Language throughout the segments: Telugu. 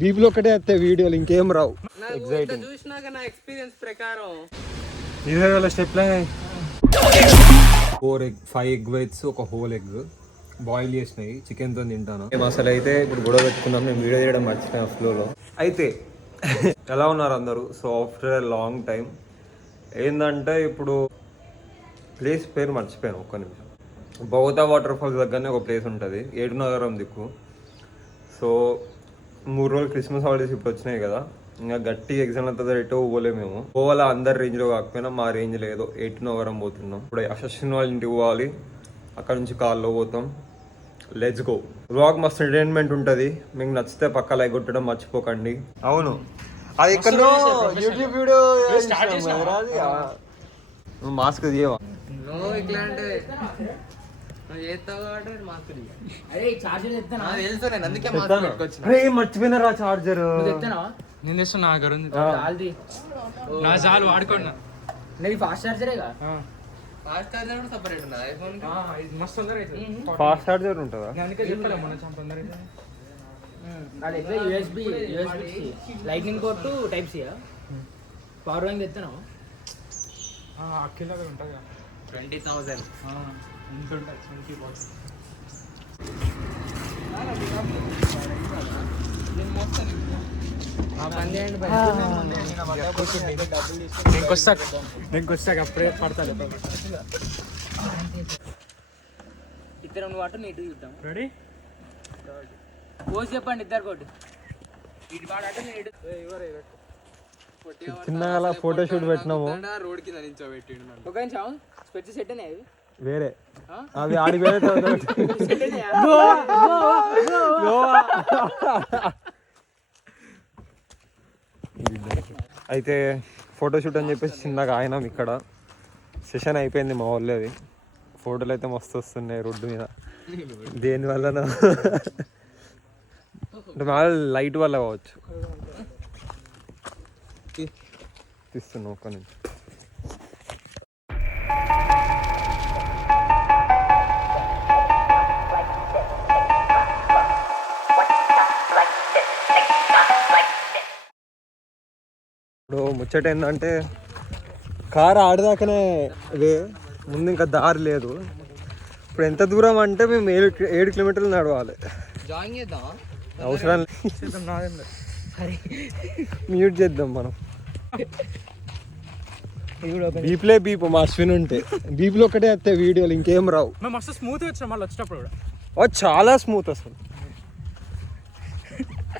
బీపీలో ఒకటే వస్తాయి వీడియోలు, ఇంకేం రావు. ఎగ్జైటింగ్ చూసినాక నా ఎక్స్పీరియన్స్ ప్రకారం 20,000 స్టెప్లే. 5 ఎగ్ వైట్స్, ఒక హోల్ ఎగ్ బాయిల్ చేసినాయి, చికెన్తో తింటాను. మేము అసలు అయితే ఇప్పుడు గొడవ పెట్టుకున్నాం, నేను వీడియో తీయడం మర్చిపోయాను ఫ్లోలో. అయితే ఎలా ఉన్నారు అందరూ? So after a long time ఏంటంటే ఇప్పుడు ప్లేస్ పేరు మర్చిపోయాను, ఒక్క నిమిషం. బౌతా వాటర్ ఫాల్స్ దగ్గరనే ఒక ప్లేస్ ఉంటుంది, ఏడునగరం దిక్కు. సో 3 రోజులు క్రిస్మస్ హాలిడేస్ ఇప్పుడు వచ్చినాయి కదా, ఇంకా గట్టి ఎగ్జామ్ అంతా ఎటో పోలే. మేము పోవాలా అందరి రేంజ్లో కాకపోయినా మా రేంజ్లో ఏదో ఏడునగరం పోతున్నాం. ఇప్పుడు అశ్విన్ వాళ్ళ ఇంటికి పోవాలి, అక్కడ నుంచి కార్లో పోతాం. Let's go. వ్లాగ్ మస్తు ఎంటర్టైన్మెంట్ ఉంటుంది, మీకు నచ్చితే పక్క లైక్ కొట్టడం మర్చిపోకండి. అవును, అది ఎక్కడో యూట్యూబ్ వీడియో మాస్క్ తీయవా? మర్చిపోయినారా చార్జర్? నేను తెస్తున్నా, నా దగ్గర ఉంది. నా చాలు వాడుకోండి. ఫాస్ట్ చార్జరేగా. ఫాస్ట్ చార్జర్ కూడా సెపరేట్ ఉన్నది ఐఫోన్ కి. మస్తు తొందర అవుతుంది. ఫాస్ట్ చార్జర్ ఉంటుందా? అందుకే చెప్పలే మొన్న చాలా తొందర అవుతుంది. అది ఎక్కువ USB lightning port type C. Power bank తెస్తాను. అక్కిలో ఉంటుంది 20,000. ఎంత ఉంటుంది? 20 వాట్స్. నేను అప్పుడే పడతాను. ఇద్దరు వాటు నీటు చూద్దాం. రెడీ? పోసి చెప్పండి ఇద్దరు కోటి. చిన్నగా ఫోటో షూట్ పెట్టినాము. రోడ్ కింద నించోబెట్టిండు. ఒక నిమిషం, స్పెట్స్ సెట్ అయినాయి వేరే అవి ఆడి వేరే. అయితే ఫోటోషూట్ అని చెప్పేసి చిన్నగా ఆయనాం. ఇక్కడ సెషన్ అయిపోయింది మా వాళ్ళది. ఫోటోలు అయితే మస్తు వస్తున్నాయి రోడ్డు మీద. దేనివల్ల అంటే మా లైట్ వల్ల కావచ్చు. తీస్తున్నాం ఒక్క నుంచి. ఇప్పుడు ముచ్చట ఏంటంటే కారు ఆడదాకనే ముందు ఇంకా దారి లేదు. ఇప్పుడు ఎంత దూరం అంటే మేము 7 కిలోమీటర్లు నడవాలి. అవసరం మ్యూట్ చేద్దాం మనం. బీప్లే బీప్ మా అశ్విన్ ఉంటే బీప్లో ఒకటే వస్తాయి వీడియోలు, ఇంకేం రావు. మస్తు స్మూత్ వచ్చిన మళ్ళీ వచ్చేటప్పుడు కూడా చాలా స్మూత్ అసలు.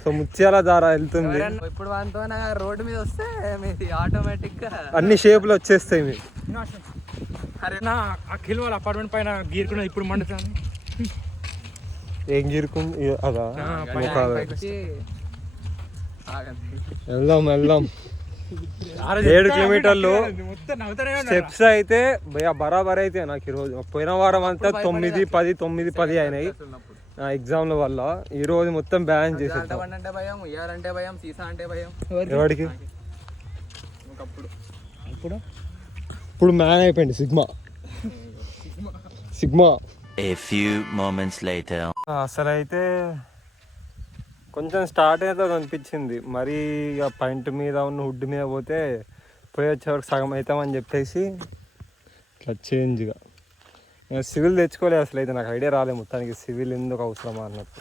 సో ముత్యాల దారా వెళ్తుంది. ఇప్పుడు మనతో రోడ్డు మీద వస్తే మీది ఆటోమేటిక్ గా అన్ని షేపులు వచ్చేస్తాయి మీకు. అరే నా అఖిల్ వాళ్ళ అపార్ట్మెంట్ పైన గీరుకున్నది ఇప్పుడు మండుతుంది. ఏం గీరుకుంది అదా? వెళ్దాం 7 కిలోమీటర్లు స్టెప్స్ అయితే బరాబర్ అయితే. నాకు ఈరోజు పోయిన వారం అంతా 9, 10 అయినాయి ఎగ్జామ్ల వల్ల. ఈ రోజు మొత్తం బ్యాన్ చేసేద్దాం. ఎవరికి ఇప్పుడు మ్యాన్ అయిపోయింది సిగ్మా. అసలు అయితే కొంచెం స్టార్ట్ అయితే అనిపించింది. మరీ ఇక పాయింట్ మీద ఉన్న హుడ్ మీద పోతే పోయి వచ్చే వరకు సగం అవుతామని చెప్పేసి ఇట్లా చేంజ్గా సివిల్ తెచ్చుకోలేదు. అసలు అయితే నాకు ఐడియా రాలేదు మొత్తానికి సివిల్ ఎందుకు అవసరమా అన్నట్టు.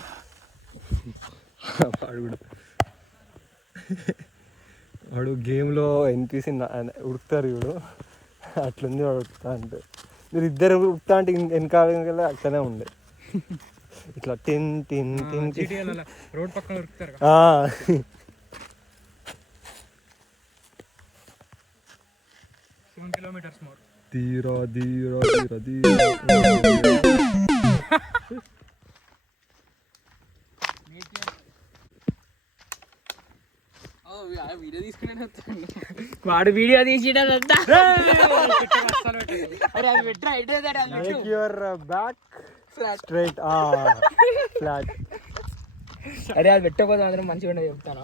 వాడు గేమ్లో ఎన్పిసి ఉడుకుతారు వీడు, అట్లుంది వాడు ఉడుకుతా అంటే. మీరు ఇద్దరు ఉడుకుతా అంటే వెనకాల అట్లనే ఉండే ఇట్లా టిన్ టిన్ టిన్ రోడ్ పక్కన ఉరుకుతారు. తీరా వాడు వీడియో తీసి అరే అది పెట్టకపోతే మాత్రం మంచిగా ఉండదు చెప్తాను.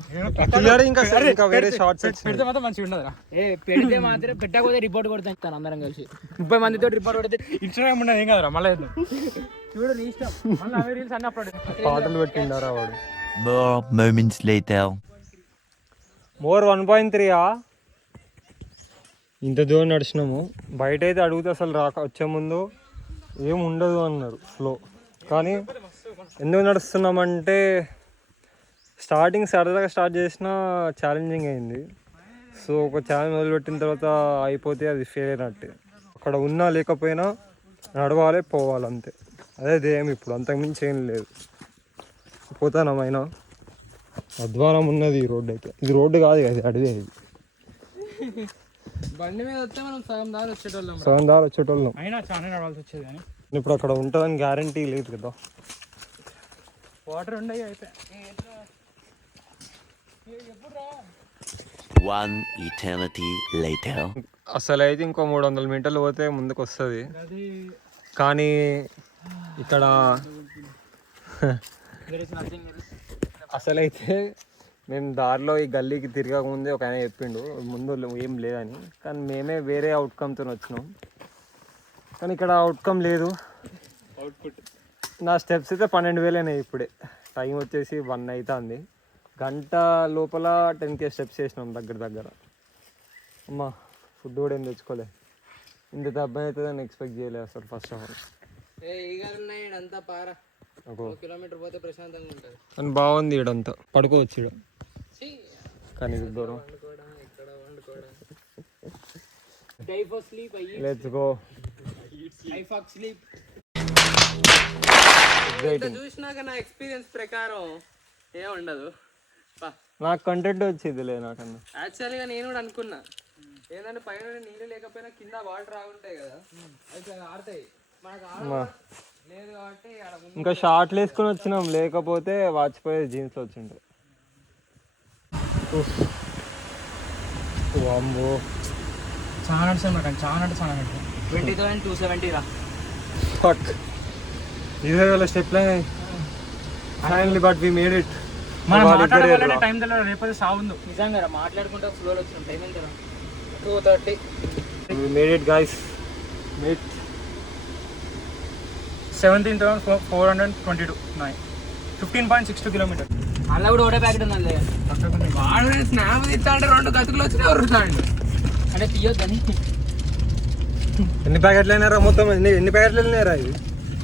పెడితే మాత్రం మంచిగా ఉండదురా. పెడితే మాత్రం పెట్టకపోతే రిపోర్ట్ కొడతాను అందరం కలిసి. 30 మందితో రిపోర్ట్ కొడితే ఇన్స్టాగ్రామ్ ఉండదు ఏం కదరా. మళ్ళీ చూడు నీ ఇష్టం. మళ్ళీ రీల్స్ అన్ని అప్లోడ్ పాటలు పెట్టిండారా వాడు. More moments later. మోర్ 1.3 ఇంత దూరం నడిచినాము. బయట అయితే అడిగితే అసలు వచ్చే ముందు ఏం ఉండదు అన్నారు ఫ్లో. కానీ ఎందుకు నడుస్తున్నామంటే స్టార్టింగ్ సరదాగా స్టార్ట్ చేసిన ఛాలెంజింగ్ అయింది. సో ఒక ఛాలెంజ్ మొదలుపెట్టిన తర్వాత అయిపోతే అది ఫెయిల్ అయినట్టే. అక్కడ ఉన్నా లేకపోయినా నడవాలి, పోవాలి అంతే. అదే ధ్యేయం ఇప్పుడు, అంతకుమించి ఏం లేదు. పోతానమైనా అధ్వానం ఉన్నది ఈ రోడ్డు అయితే. ఇది రోడ్డు కాదు, అది అడవి. ఇది బండి మీద వస్తే మనం సగం దారి వచ్చేటోళ్ళం అయినా చాలా నడవాల్సి వచ్చేది. కానీ ఇప్పుడు అక్కడ ఉంటుందని గ్యారంటీ లేదు కదా. వాటర్ ఉండయి అయితే. One eternity later. అసలు అయితే ఇంకో 300 మీటర్లు పోతే ముందుకు వస్తుంది. కానీ ఇక్కడ అసలైతే మేము దారిలో ఈ గల్లీకి తిరగక ముందే ఒక ఆయన చెప్పిండు ముందు ఏం లేదని. కానీ మేమే వేరే అవుట్కమ్తో వచ్చినాం. కానీ ఇక్కడ అవుట్కమ్ లేదు. నా స్టెప్స్ అయితే 12,000 అయినాయి ఇప్పుడే. టైం వచ్చేసి 1 అవుతుంది. గంట లోపల 10K స్టెప్స్ చేసినాం దగ్గర. అమ్మా ఫుడ్ కూడా ఏం తెచ్చుకోలే. ఇంత దెబ్బ అవుతుందని ఎక్స్పెక్ట్ చేయలేదు అసలు ఫస్ట్ ఆఫ్ ఆల్. కిలోమీటర్ పోతే ప్రశాంతంగా ఉంటుంది. అని బాగుంది ఇడంతా, పడుకోవచ్చు ఇడ. కానీ ఇది దూరం. Let's go. చూసినాక నా ఎక్స్పీరియన్స్ ప్రకారం ఏం ఉండదు. నాకు కంటెంట్ వచ్చిందిలే నాకన్నా. యాక్చువల్గా నేను కూడా అనుకున్నా ఏంటంటే పైన నీళ్ళు లేకపోయినా కింద వాటర్ ఆగుంటాయి కదా, అయితే ఆడతాయి. మనకు లేదు కాబట్టి ఇంకా షార్ట్లు వేసుకొని వచ్చినాం, లేకపోతే వాచిపోయే జీన్స్లో వచ్చింటాయి. అమ్మో చాలా నడిచాను నాకు, చాలా 20,270 రా. Fuck 20,000 step line finally, but we made it. మనం మాట్లాడాలంటే టైం తెలియదు, రేపటి సాగుందు. నిజంగా మాట్లాడుకుంటా ఫ్లోలో వచ్చినాం. టైం ఎంత 2:30. We made it guys. Made 17,422 15.62 kilometre. అలా కూడా ఒకటే ప్యాకెట్ ఉందండి. వాడు స్నాప్ ఇస్తా అంటే 2 గతుకులు వచ్చినా వరుతాండి అంటే తీయొద్దని. ఎన్ని ప్యాకెట్లు అయినారా మొత్తం? ఎన్ని ప్యాకెట్లు వెళ్ళినారా ఇది?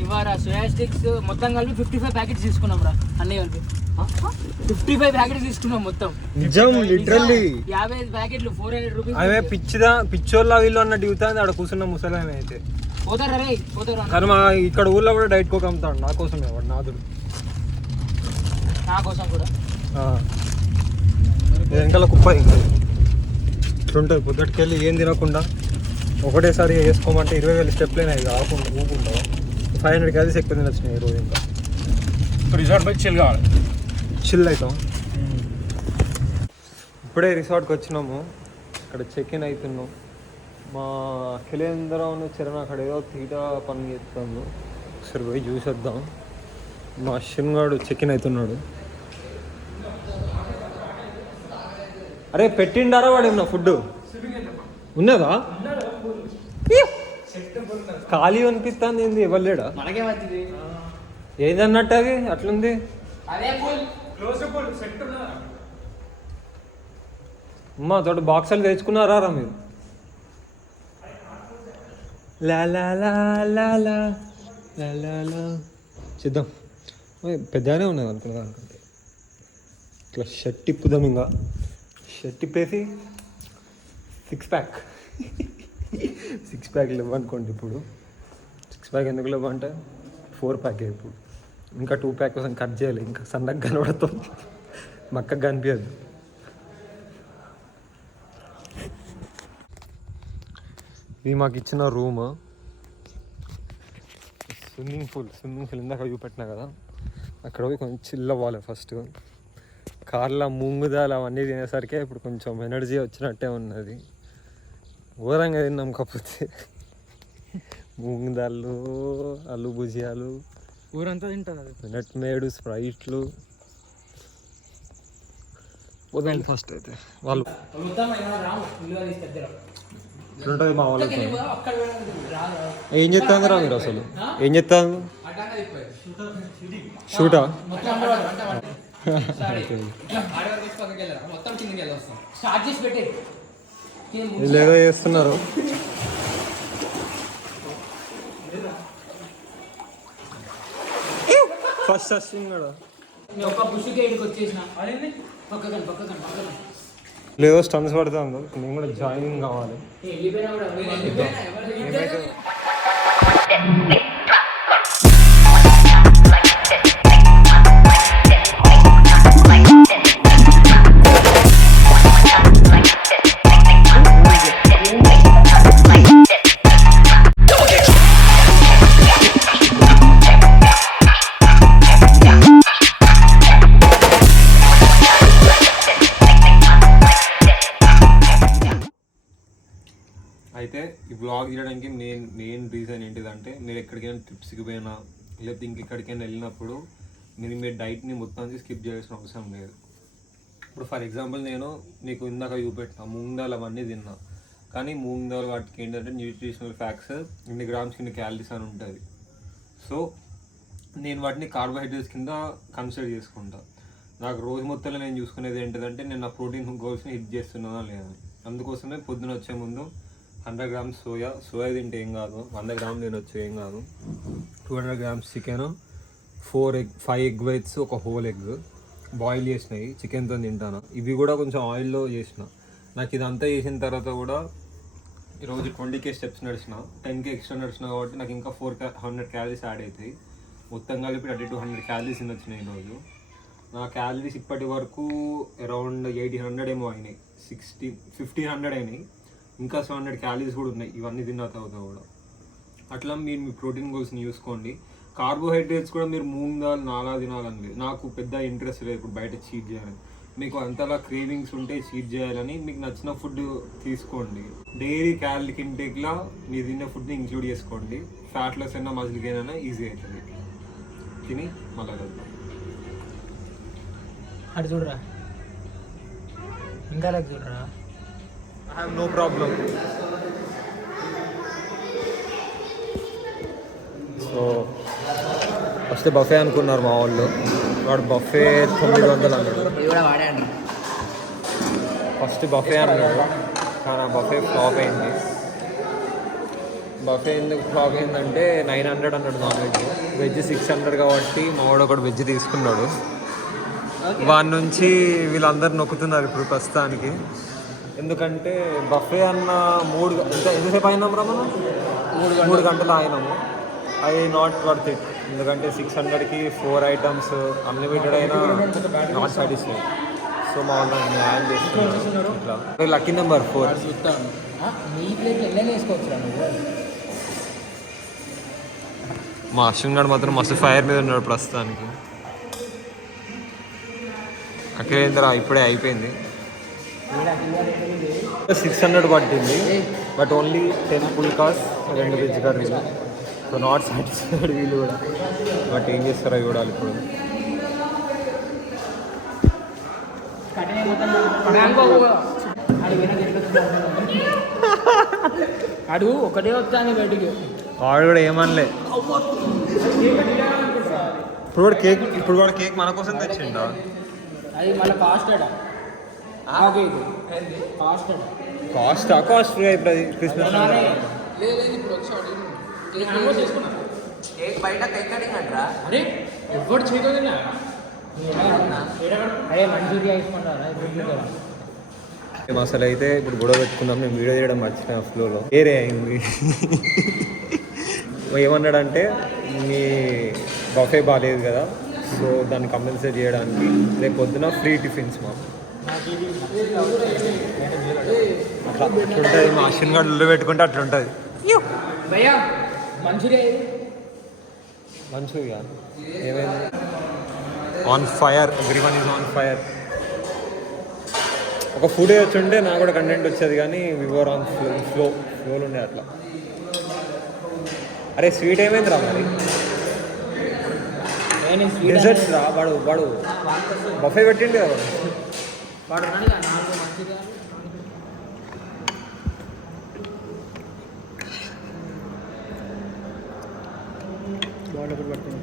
ఇవాళ సోయా స్టిక్స్ మొత్తం కలిపి 55 ప్యాకెట్స్ తీసుకున్నాం రా. అన్నీ కలిపి 55 ప్యాకెట్స్ తీసుకున్నాం మొత్తం. నిజం, లిటరల్లీ 55 ప్యాకెట్లు 400 రూపీస్. అవే పిచ్చోళ్ళ వీళ్ళు అన్న దిగుతుంది. అక్కడ కూర్చున్న ముసలామే అయితే పోతారా రే పోతారా. కానీ మా ఇక్కడ ఊళ్ళో కూడా డైట్ కోక్ అమ్ముతాడు నా కోసం. వాడు నాదుడు నా కోసం కూడా. వెనకాల కుప్ప ఇంకా ఇట్లుంటుంది. పొద్దుటికెళ్ళి ఏం తినకుండా ఒకటేసారి వేసుకోమంటే 20,000 స్టెప్లు అయినాయి కాకుండా ఊకుండా 500 క్యారీస్ ఎక్కువ తినొచ్చినాయి ఈ రోజు. ఇంకా రిసార్ట్ పోయి చిల్ కావాలి, చిల్ అవుతాం. ఇప్పుడే రిసార్ట్కి వచ్చినాము. ఇక్కడ చెక్ ఇన్ అవుతున్నాం. మా అఖిలేంద్రను చరణ్ అక్కడ ఏదో తీట పని చేస్తాము. ఒకసారి పోయి చూసేద్దాం. మా షిమ్గాడు చెక్ ఇన్ అవుతున్నాడు. అరే పెట్టిండారా వాడు ఏమన్నా ఫుడ్ ఉన్నదా? ఖాళీ అనిపిస్తుంది. ఏంది ఇవ్వలేడా? ఏదన్నట్టు అది అట్లుంది. అమ్మా తోటి బాక్సులు తెచ్చుకున్నారా రా మీరు? చూద్దాం. పెద్దగానే ఉన్నది అనుకున్నా. అనుకుంటే ఇట్లా షర్ట్ ఇప్పుదాం. ఇంకా షర్ట్ ఇప్పేసి 6 ప్యాక్ 6 ప్యాక్లు ఇవ్వనుకోండి. ఇప్పుడు 6 ప్యాక్ ఎందుకు ఇవ్వంటే 4 ప్యాక్ ఇప్పుడు. ఇంకా 2 ప్యాక్ కోసం కట్ చేయాలి. ఇంకా సన్నగా కనబడుతుంది, మక్కగా కనిపించదు. ఇది మాకు ఇచ్చిన రూమ్. స్విమ్మింగ్ పూల్ ఇందాక చూపెట్టినా కదా, అక్కడ పోయి కొంచెం చిల్ అవ్వాలి ఫస్ట్. కార్లో ముంగుదాలు అవన్నీ తినేసరికి ఇప్పుడు కొంచెం ఎనర్జీ వచ్చినట్టే ఉన్నది. ఘోరంగా తిన్నాం. కాకపోతే ముంగుదాలు, అల్లు భుజియాలు, ఊరంతా తింటుంది. నట్ మేడు, స్ప్రైట్లు. పోదాం ఫస్ట్ అయితే. వాళ్ళు ఇట్లుంటుంది మా వాళ్ళతో. ఏం చెప్తాందిరా మీరు అసలు? ఏం చెప్తాను? షూటా? మొత్తం కిందకి వెళ్ళి వస్తాం. స్టార్ట్ చేసి పెట్టే వీళ్ళు ఏదో చేస్తున్నారు. ఫస్ట్ వస్తుంది కదా ఒక పుష్కి ఇక్కడికి వచ్చేసిన పక్కన లేదో స్టన్స్ పడుతుంది. నేను కూడా జాయినింగ్ కావాలి. వెళ్ళిపోయినా కూడా అయితే ఈ వ్లాగ్ చేయడానికి మెయిన్ రీజన్ ఏంటిదంటే మీరు ఎక్కడికైనా ట్రిప్స్కి పోయినా లేకపోతే ఇంకెక్కడికైనా వెళ్ళినప్పుడు మీరు డైట్ని మొత్తానికి స్కిప్ చేయాల్సిన అవసరం లేదు. ఇప్పుడు ఫర్ ఎగ్జాంపుల్ నేను నీకు ఇందాక చూపెట్టిన మూంగ్ దాల్ అవన్నీ తిన్నా, కానీ మూంగ్ దాల్ వాటికి ఏంటంటే న్యూట్రిషనల్ ఫ్యాక్ట్స్ ఇన్ని గ్రామ్స్ ఇన్ని క్యాలరీస్ అని ఉంటుంది. సో నేను వాటిని కార్బోహైడ్రేట్స్ కింద కన్సిడర్ చేసుకుంటా. నాకు రోజు మొత్తంలో నేను చూసుకునేది ఏంటిదంటే నేను నా ప్రోటీన్ గోల్స్ని హిట్ చేస్తున్నానా లేదా. అందుకోసమే పొద్దున వచ్చే ముందు 100 grams సోయా తింటే ఏం కాదు, 100 grams తినొచ్చు ఏం కాదు, 200 grams చికెన్, 5 egg whites, ఒక హోల్ ఎగ్ బాయిల్ చేసినవి చికెన్తో తింటాను. ఇవి కూడా కొంచెం ఆయిల్లో చేసిన. నాకు ఇదంతా చేసిన తర్వాత కూడా ఈరోజు 20k స్టెప్స్ నడిచిన, 10k ఎక్స్ట్రా నడిచిన కాబట్టి నాకు ఇంకా 400 calories యాడ్ అవుతాయి. మొత్తం కలిపి 3200 calories తినొచ్చినాయి ఈరోజు. నా క్యాలరీస్ ఇప్పటి వరకు అరౌండ్ 1800 ఏమో అయినాయి, 1500 అయినాయి. ఇంకా 700 calories కూడా ఉన్నాయి ఇవన్నీ తిన్న తర్వాత కూడా. అట్లా మీరు మీ ప్రోటీన్ గోల్స్ని చూసుకోండి. కార్బోహైడ్రేట్స్ కూడా మీరు మూంగ్ దాల్ నాలా తినాలని లేదు. నాకు పెద్ద ఇంట్రెస్ట్ లేదు ఇప్పుడు బయట చీట్ చేయాలని. మీకు అంతలా క్రేవింగ్స్ ఉంటే చీట్ చేయాలని మీకు నచ్చిన ఫుడ్ తీసుకోండి. డైలీ క్యాలరీకి ఇంటేక్లా మీరు తిన్న ఫుడ్ని ఇంక్లూడ్ చేసుకోండి. ఫ్యాట్ లాస్ అయినా మజిల్ గెయిన్ అయినా ఈజీ అవుతుంది. తిని మళ్ళీ కలుద్దాం. అటు చూడరా, ఇంకా లెక్క చూడరా. I have no problem. So first buffet అనుకున్నారు మా వాళ్ళు. వాడు బఫే 900 అన్నాడు. ఫస్ట్ బఫే అన్నాడు కానీ ఆ బఫే ఫ్లాప్ అయింది. బఫే ఎందుకు ఫ్లాప్ అయిందంటే 900 అన్నాడు నాన్ వెజ్, వెజ్ 600 కాబట్టి మా వాడు ఒకటి వెజ్ తీసుకున్నాడు. వాడి నుంచి వీళ్ళందరూ నొక్కుతున్నారు ఇప్పుడు ప్రస్తుతానికి. ఎందుకంటే బఫే అన్న ఎంతసేపు అయినాం రా మనం, 3 గంటలు అయినాము. అది నాట్ వర్త్ ఇట్. ఎందుకంటే 600కి 4 items అన్లిమిటెడ్ అయినా నాట్ సాటిస్ఫైడ్. సో మా వాళ్ళు న్యాయం చేస్తున్నారు. ఇట్లా లక్కీ నెంబర్ 4. మా అశ్విన్ గారు మాత్రం మస్తు ఫైర్ మీద ఉన్నాడు ప్రస్తుతానికి. అఖిలేంద్ర ఇప్పుడే అయిపోయింది. 600 పట్టింది, బట్ ఓన్లీ 10 పుల్కాస్ 2 వెజ్ కర్రీలు. సో నాట్ సాటిస్ఫైడ్ వీళ్ళు కూడా. బట్ ఏం చేస్తారో చూడాలి ఇప్పుడు. అడుగు ఒకటే వస్తాను బయటికి. వాడు కూడా ఏమనలే. ఇప్పుడు కూడా కేక్ మన కోసం తెచ్చిండా. అది మళ్ళీ కాస్ట్ కాస్ట్ ఫ్రీ అయిపోయింది క్రిస్మస్. బయట కేక్ కటింగ్ అంటారా? అరే ఎవరు చేయగలిగినా అరే మంచిగా వేసుకుంటారా. మేము అసలు అయితే ఇప్పుడు గొడవ పెట్టుకున్నాం. మేము వీడియో చేయడం మర్చిపోయాం ఫ్లోలో. వేరే అయింది. ఏమన్నాడంటే మీ బఫే బాగాలేదు కదా, సో దాన్ని కంపెన్సేట్ చేయడానికి రేపు పొద్దున ఫ్రీ టిఫిన్స్ మాకు అట్లా అట్లుంటుంది. మా అశ్విన్ గారు ఉల్లు పెట్టుకుంటే అట్లుంటుంది. మంచూరియా ఏమైంది? On fire, everyone is on fire. ఒక ఫుడ్ వచ్చుంటే నాకు కూడా కంటెంట్ వచ్చేది, కానీ వివర్ ఆన్ ఫ్లోలు ఉండే అట్లా. అరే స్వీట్ ఏమైంది రా మరి? డెజర్ట్స్ రా. వాడు బఫే పెట్టిండు కదా వాడు. బాగా పట్టుకొని